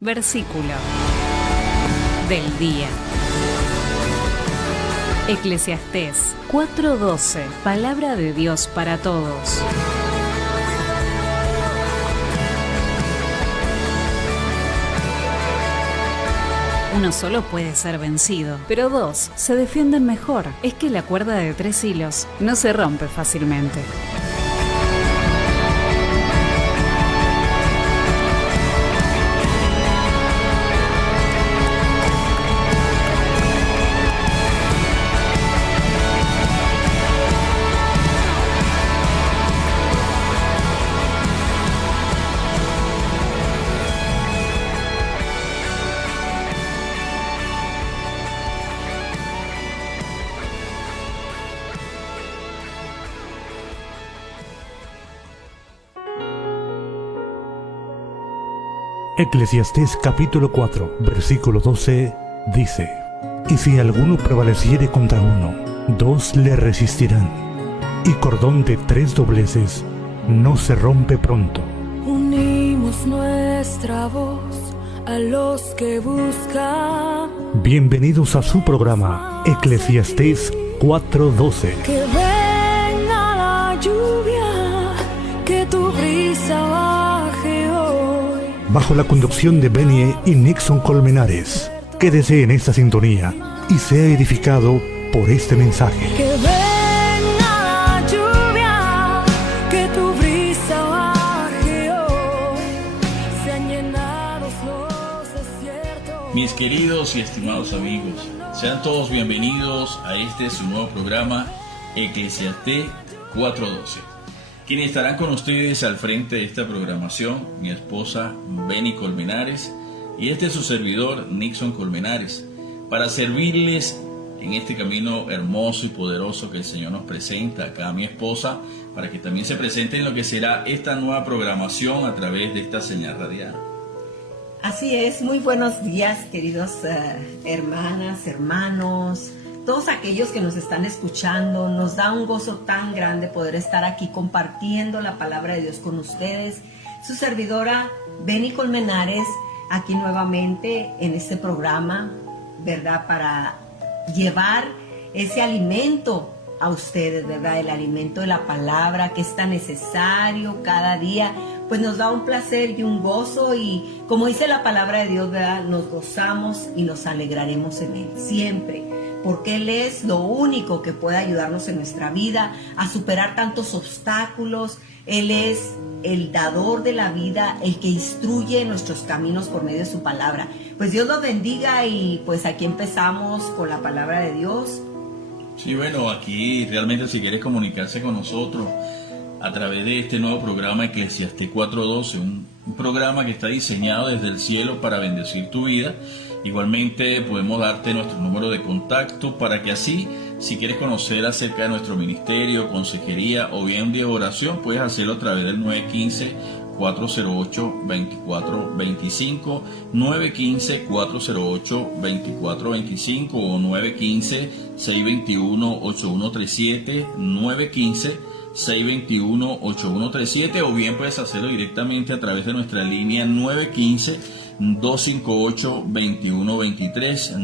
Versículo del día. Eclesiastés 4:12. Palabra de Dios para todos. Uno solo puede ser vencido, pero dos se defienden mejor. Es que la cuerda de 3 hilos no se rompe fácilmente. Eclesiastés capítulo 4, versículo 12, dice: Y si alguno prevaleciere contra uno, 2 le resistirán, y cordón de 3 dobleces no se rompe pronto. Unimos nuestra voz a los que buscan. Bienvenidos a su programa Eclesiastés 4:12. Que venga la lluvia, que tu brisa baje hoy. Bajo la conducción de Benie y Nixon Colmenares. Quédese en esta sintonía y sea edificado por este mensaje. Que venga la lluvia, que tu brisa baje hoy. Se han llenado los desiertos. Mis queridos y estimados amigos, sean todos bienvenidos a este su nuevo programa Eclesiastés 4:12. Quienes estarán con ustedes al frente de esta programación, mi esposa Beni Colmenares y su servidor Nixon Colmenares, para servirles en este camino hermoso y poderoso que el Señor nos presenta acá a mi esposa, para que también se presente en lo que será esta nueva programación a través de esta señal radial. Así es, muy buenos días, queridos hermanas, hermanos, todos aquellos que nos están escuchando. Nos da un gozo tan grande poder estar aquí compartiendo la palabra de Dios con ustedes. Su servidora Beni Colmenares, aquí nuevamente en este programa, ¿verdad? Para llevar ese alimento a ustedes, ¿verdad? El alimento de la palabra que es tan necesario cada día. Pues nos da un placer y un gozo, y como dice la palabra de Dios, ¿verdad? Nos gozamos y nos alegraremos en Él siempre, porque Él es lo único que puede ayudarnos en nuestra vida a superar tantos obstáculos. Él es el dador de la vida, el que instruye nuestros caminos por medio de su palabra. Pues Dios los bendiga, y pues aquí empezamos con la palabra de Dios. Sí, bueno, aquí realmente si quieres comunicarse con nosotros a través de este nuevo programa Eclesiastés 4:12, un programa que está diseñado desde el cielo para bendecir tu vida. Igualmente podemos darte nuestro número de contacto para que así, si quieres conocer acerca de nuestro ministerio, consejería o bien de oración, puedes hacerlo a través del 915-408-2425, 915-408-2425 o 915-621-8137, 915-621-8137, o bien puedes hacerlo directamente a través de nuestra línea 915-258-2123,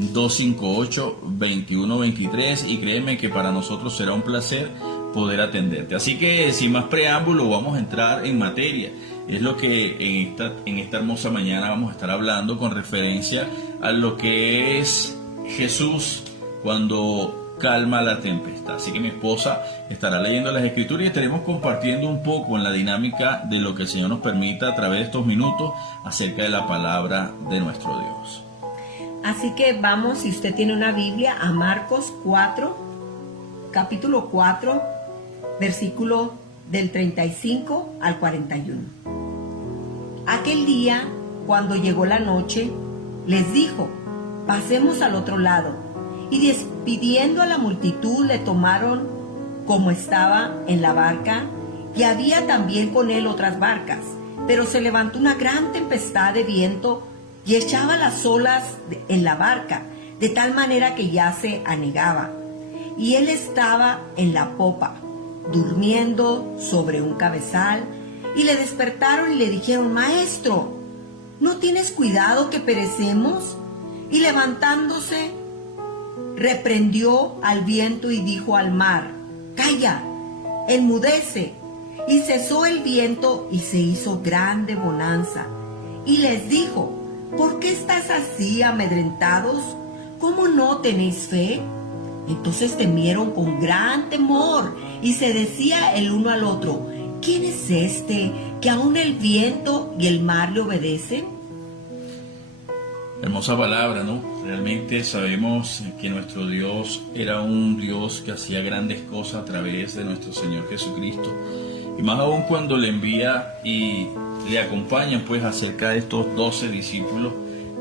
915-258-2123, y créeme que para nosotros será un placer poder atenderte. Así que sin más preámbulo, vamos a entrar en materia. Es lo que en esta hermosa mañana vamos a estar hablando con referencia a lo que es Jesús cuando calma la tempestad. Así que mi esposa estará leyendo las escrituras y estaremos compartiendo un poco en la dinámica de lo que el Señor nos permita a través de estos minutos acerca de la palabra de nuestro Dios. Así que vamos, si usted tiene una Biblia, a Marcos 4, capítulo 4, versículo del 35 al 41. Aquel día, cuando llegó la noche, les dijo: pasemos al otro lado. Y despidiendo a la multitud, le tomaron como estaba en la barca, y había también con él otras barcas. Pero se levantó una gran tempestad de viento y echaba las olas en la barca, de tal manera que ya se anegaba. Y él estaba en la popa, durmiendo sobre un cabezal, y le despertaron y le dijeron: Maestro, ¿no tienes cuidado que perecemos? Y levantándose, reprendió al viento y dijo al mar: calla, enmudece. Y cesó el viento y se hizo grande bonanza. Y les dijo: ¿por qué estás así amedrentados? ¿Cómo no tenéis fe? Entonces temieron con gran temor y se decía el uno al otro: ¿quién es este que aún el viento y el mar le obedecen? Hermosa palabra, ¿no? Realmente sabemos que nuestro Dios era un Dios que hacía grandes cosas a través de nuestro Señor Jesucristo. Y más aún cuando le envía y le acompañan pues acerca de estos 12 discípulos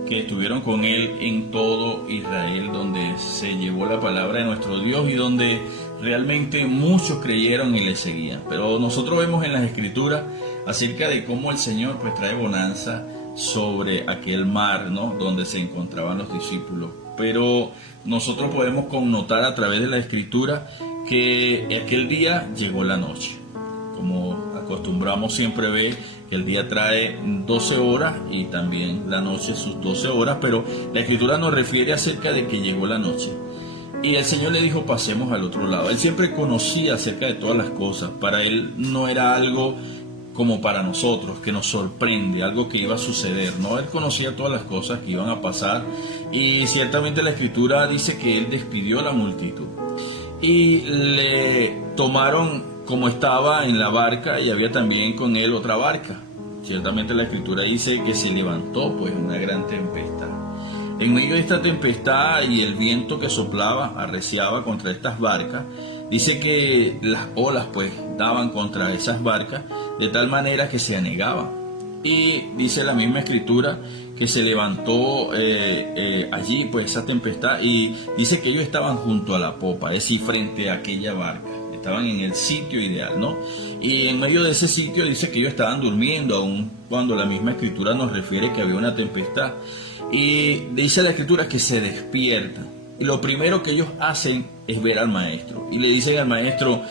que estuvieron con él en todo Israel, donde se llevó la palabra de nuestro Dios y donde realmente muchos creyeron y le seguían. Pero nosotros vemos en las Escrituras acerca de cómo el Señor pues trae bonanza sobre aquel mar, ¿no?, donde se encontraban los discípulos. Pero nosotros podemos connotar a través de la Escritura que aquel día llegó la noche. Como acostumbramos siempre ver que el día trae 12 horas y también la noche sus 12 horas, pero la Escritura nos refiere acerca de que llegó la noche. Y el Señor le dijo: pasemos al otro lado. Él siempre conocía acerca de todas las cosas. Para Él no era algo como para nosotros, que nos sorprende, algo que iba a suceder. No, Él conocía todas las cosas que iban a pasar. Y ciertamente la Escritura dice que Él despidió a la multitud. Y le tomaron como estaba en la barca, y había también con él otra barca. Ciertamente la Escritura dice que se levantó pues una gran tempestad. En medio de esta tempestad y el viento que soplaba, arreciaba contra estas barcas, dice que las olas pues daban contra esas barcas de tal manera que se anegaban. Y dice la misma Escritura que se levantó allí pues esa tempestad, y dice que ellos estaban junto a la popa, es decir, frente a aquella barca. Estaban en el sitio ideal, ¿no? Y en medio de ese sitio dice que ellos estaban durmiendo, aún cuando la misma Escritura nos refiere que había una tempestad. Y dice la Escritura que se despiertan. Y lo primero que ellos hacen es ver al maestro. Y le dicen al maestro: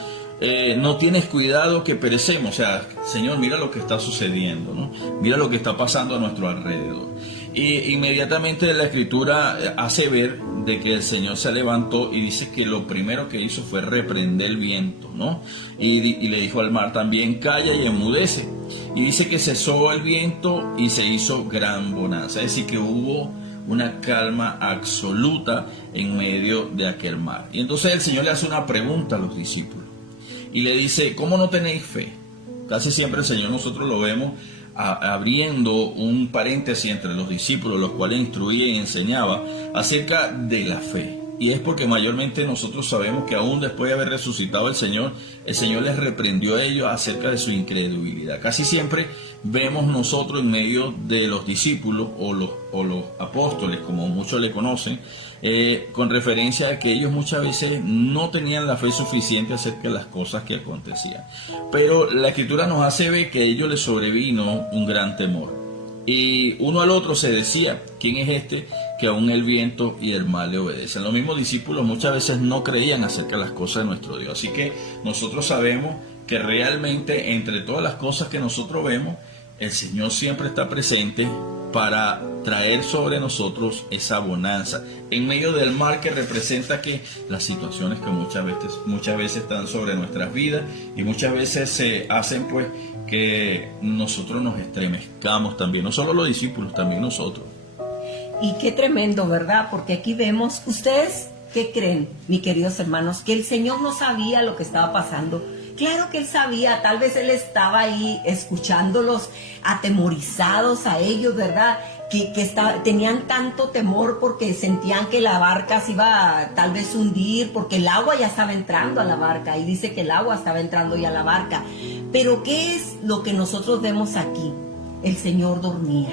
no tienes cuidado que perecemos. O sea, Señor, mira lo que está sucediendo, ¿no? Mira lo que está pasando a nuestro alrededor. Y inmediatamente la Escritura hace ver de que el Señor se levantó y dice que lo primero que hizo fue reprender el viento, ¿no? Y le dijo al mar también: calla y enmudece. Y dice que cesó el viento y se hizo gran bonanza. Es decir, que hubo una calma absoluta en medio de aquel mar. Y entonces el Señor le hace una pregunta a los discípulos y le dice: ¿cómo no tenéis fe? Casi siempre el Señor nosotros lo vemos abriendo un paréntesis entre los discípulos, los cuales instruía y enseñaba acerca de la fe. Y es porque mayormente nosotros sabemos que aún después de haber resucitado el Señor les reprendió a ellos acerca de su incredulidad. Casi siempre vemos nosotros en medio de los discípulos o los apóstoles, como muchos le conocen, con referencia a que ellos muchas veces no tenían la fe suficiente acerca de las cosas que acontecían. Pero la Escritura nos hace ver que a ellos les sobrevino un gran temor. Y uno al otro se decía: ¿quién es este que aún el viento y el mar le obedecen? Los mismos discípulos muchas veces no creían acerca de las cosas de nuestro Dios. Así que nosotros sabemos que realmente entre todas las cosas que nosotros vemos, el Señor siempre está presente para traer sobre nosotros esa bonanza en medio del mar, que representa que las situaciones que muchas veces están sobre nuestras vidas, y muchas veces se hacen pues que nosotros nos estremezcamos también, no solo los discípulos, también nosotros. Y qué tremendo, ¿verdad? Porque aquí vemos, ¿ustedes qué creen, mis queridos hermanos? Que el Señor no sabía lo que estaba pasando. Claro que Él sabía, tal vez Él estaba ahí escuchándolos atemorizados a ellos, ¿verdad? Que tenían tanto temor porque sentían que la barca se iba tal vez a hundir, porque el agua ya estaba entrando a la barca, y dice que el agua estaba entrando ya a la barca. Pero ¿qué es lo que nosotros vemos aquí? El Señor dormía.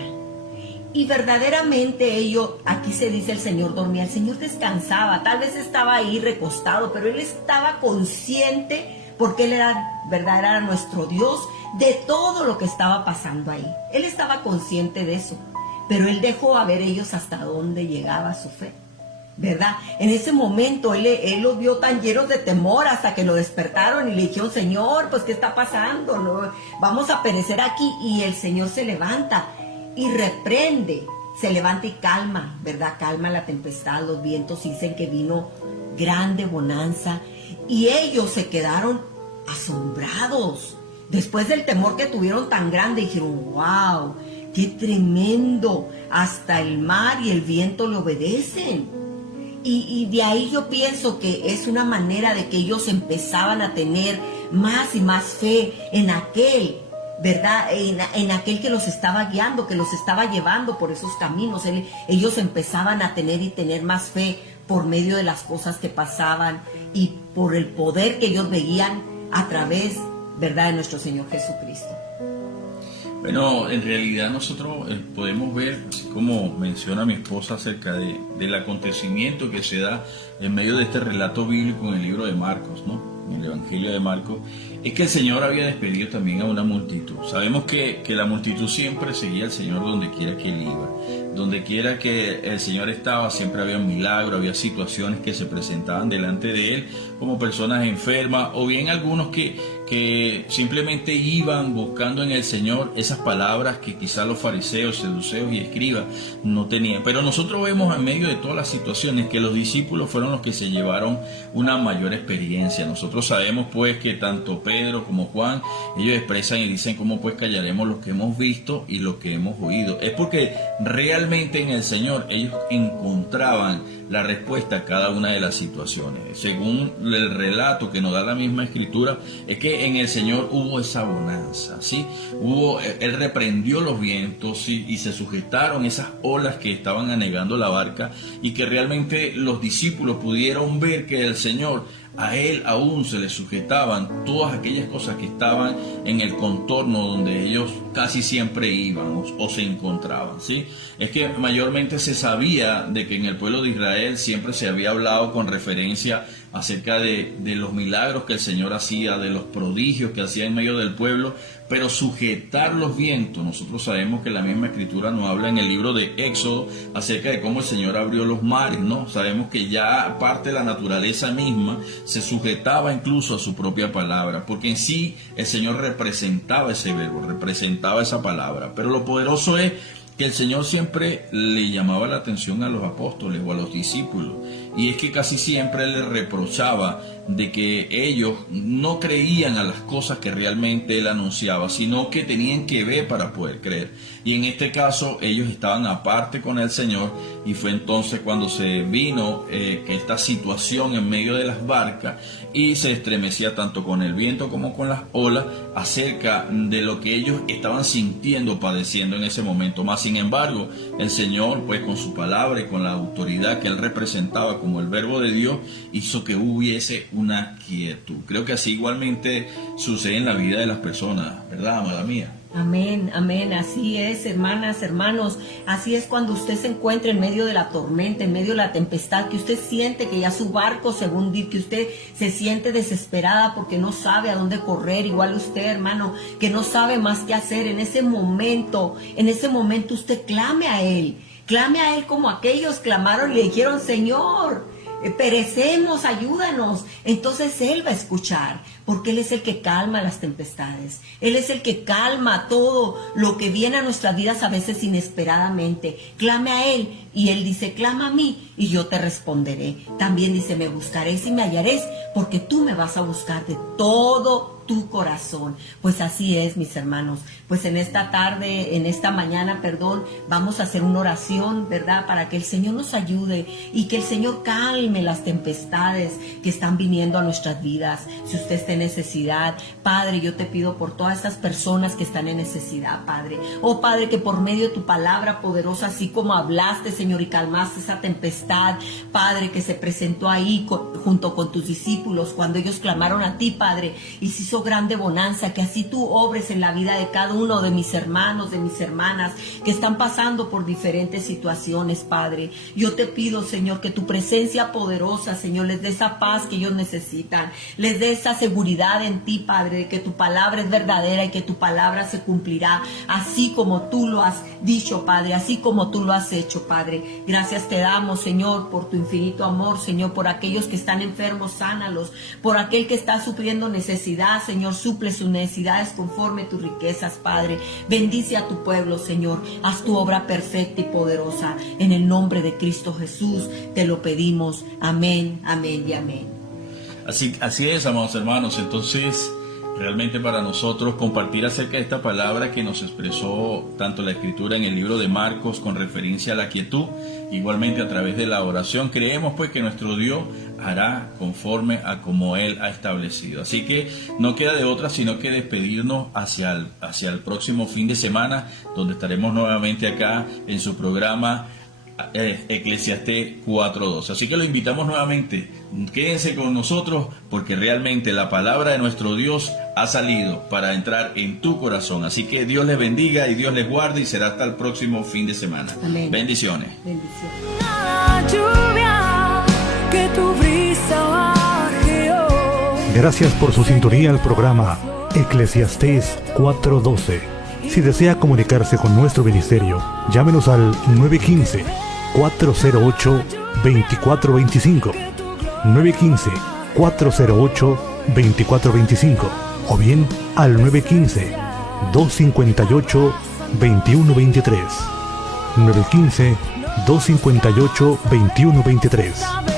Y verdaderamente aquí se dice el Señor dormía, el Señor descansaba, tal vez estaba ahí recostado, pero Él estaba consciente, porque Él era nuestro Dios, de todo lo que estaba pasando ahí. Él estaba consciente de eso, pero Él dejó a ver ellos hasta dónde llegaba su fe, ¿verdad? En ese momento Él los vio tan llenos de temor hasta que lo despertaron y le dijeron: Señor, pues ¿qué está pasando? No, vamos a perecer aquí. Y el Señor se levanta y reprende, se levanta y calma, ¿verdad? Calma la tempestad, los vientos, dicen que vino grande bonanza y ellos se quedaron asombrados. Después del temor que tuvieron tan grande, dijeron, wow, qué tremendo, hasta el mar y el viento le obedecen. Y de ahí yo pienso que es una manera de que ellos empezaban a tener más y más fe en aquel, ¿verdad? En aquel que los estaba guiando, que los estaba llevando por esos caminos. Ellos empezaban a tener más fe por medio de las cosas que pasaban y por el poder que ellos veían a través, ¿verdad?, de nuestro Señor Jesucristo. Bueno, en realidad nosotros podemos ver, así como menciona mi esposa acerca del acontecimiento que se da en medio de este relato bíblico en el libro de Marcos, ¿no? En el Evangelio de Marcos, es que el Señor había despedido también a una multitud. Sabemos que la multitud siempre seguía al Señor donde quiera que Él iba. Donde quiera que el Señor estaba, siempre había un milagro, había situaciones que se presentaban delante de Él, como personas enfermas, o bien algunos que simplemente iban buscando en el Señor esas palabras que quizás los fariseos, saduceos y escribas no tenían. Pero nosotros vemos en medio de todas las situaciones que los discípulos fueron los que se llevaron una mayor experiencia. Nosotros sabemos pues que tanto Pedro como Juan, ellos expresan y dicen cómo pues callaremos lo que hemos visto y lo que hemos oído. Es porque realmente en el Señor ellos encontraban la respuesta a cada una de las situaciones. Según el relato que nos da la misma Escritura, es que en el Señor hubo esa bonanza, ¿sí? Él reprendió los vientos y se sujetaron esas olas que estaban anegando la barca, y que realmente los discípulos pudieron ver que el Señor, a Él aún se le sujetaban todas aquellas cosas que estaban en el contorno donde ellos casi siempre iban o se encontraban, ¿sí? Es que mayormente se sabía de que en el pueblo de Israel siempre se había hablado con referencia acerca de los milagros que el Señor hacía, de los prodigios que hacía en medio del pueblo, pero sujetar los vientos, nosotros sabemos que la misma Escritura nos habla en el libro de Éxodo acerca de cómo el Señor abrió los mares, ¿no? Sabemos que ya parte de la naturaleza misma se sujetaba incluso a su propia palabra, porque en sí el Señor representaba ese verbo, representaba esa palabra. Pero lo poderoso es que el Señor siempre le llamaba la atención a los apóstoles o a los discípulos, y es que casi siempre le reprochaba de que ellos no creían a las cosas que realmente Él anunciaba, sino que tenían que ver para poder creer. Y en este caso ellos estaban aparte con el Señor, y fue entonces cuando se vino que esta situación en medio de las barcas, y se estremecía tanto con el viento como con las olas acerca de lo que ellos estaban sintiendo, padeciendo en ese momento. Más sin embargo, el Señor, pues con su palabra y con la autoridad que Él representaba como el verbo de Dios, hizo que hubiese una quietud. Creo que así igualmente sucede en la vida de las personas, ¿verdad, amada mía? Amén, amén, así es, hermanas, hermanos, así es cuando usted se encuentra en medio de la tormenta, en medio de la tempestad, que usted siente que ya su barco se va a hundir, que usted se siente desesperada porque no sabe a dónde correr, igual usted, hermano, que no sabe más qué hacer. En ese momento usted clame a Él como aquellos clamaron y le dijeron, Señor, perecemos, ayúdanos. Entonces Él va a escuchar, porque Él es el que calma las tempestades. Él es el que calma todo lo que viene a nuestras vidas a veces inesperadamente. Clame a Él, y Él dice, clama a mí y yo te responderé. También dice, me buscaréis y me hallaréis, porque tú me vas a buscar de todo tu corazón. Pues así es, mis hermanos. Pues en esta tarde, en esta mañana, vamos a hacer una oración, ¿verdad? Para que el Señor nos ayude y que el Señor calme las tempestades que están viniendo a nuestras vidas. Si usted está en necesidad, Padre, yo te pido por todas estas personas que están en necesidad, Padre. Oh, Padre, que por medio de tu palabra poderosa, así como hablaste, Señor, y calmaste esa tempestad, Padre, que se presentó ahí junto con tus discípulos cuando ellos clamaron a ti, Padre, y se hizo grande bonanza, que así tú obres en la vida de cada uno de mis hermanos, de mis hermanas que están pasando por diferentes situaciones, Padre. Yo te pido, Señor, que tu presencia poderosa, Señor, les dé esa paz que ellos necesitan, les dé esa seguridad seguridad en ti, Padre, de que tu palabra es verdadera y que tu palabra se cumplirá, así como tú lo has dicho, Padre, así como tú lo has hecho, Padre. Gracias te damos, Señor, por tu infinito amor, Señor, por aquellos que están enfermos, sánalos, por aquel que está sufriendo necesidad, Señor, suple sus necesidades conforme tus riquezas, Padre. Bendice a tu pueblo, Señor, haz tu obra perfecta y poderosa. En el nombre de Cristo Jesús te lo pedimos. Amén, amén y amén. Así es, amados hermanos. Entonces, realmente para nosotros compartir acerca de esta palabra que nos expresó tanto la Escritura en el libro de Marcos con referencia a la quietud, igualmente a través de la oración, creemos pues que nuestro Dios hará conforme a como Él ha establecido. Así que no queda de otra sino que despedirnos hacia el próximo fin de semana, donde estaremos nuevamente acá en su programa Eclesiastés 4:12. Así que lo invitamos nuevamente, quédense con nosotros porque realmente la palabra de nuestro Dios ha salido para entrar en tu corazón. Así que Dios les bendiga y Dios les guarde y será hasta el próximo fin de semana. Amén. Bendiciones. Bendiciones. La lluvia, que tu brisa baje hoy. Gracias por su sintonía al programa Eclesiastés 4:12. Si desea comunicarse con nuestro ministerio, llámenos al 915-408-2425, 915-408-2425, o bien al 915-258-2123, 915-258-2123.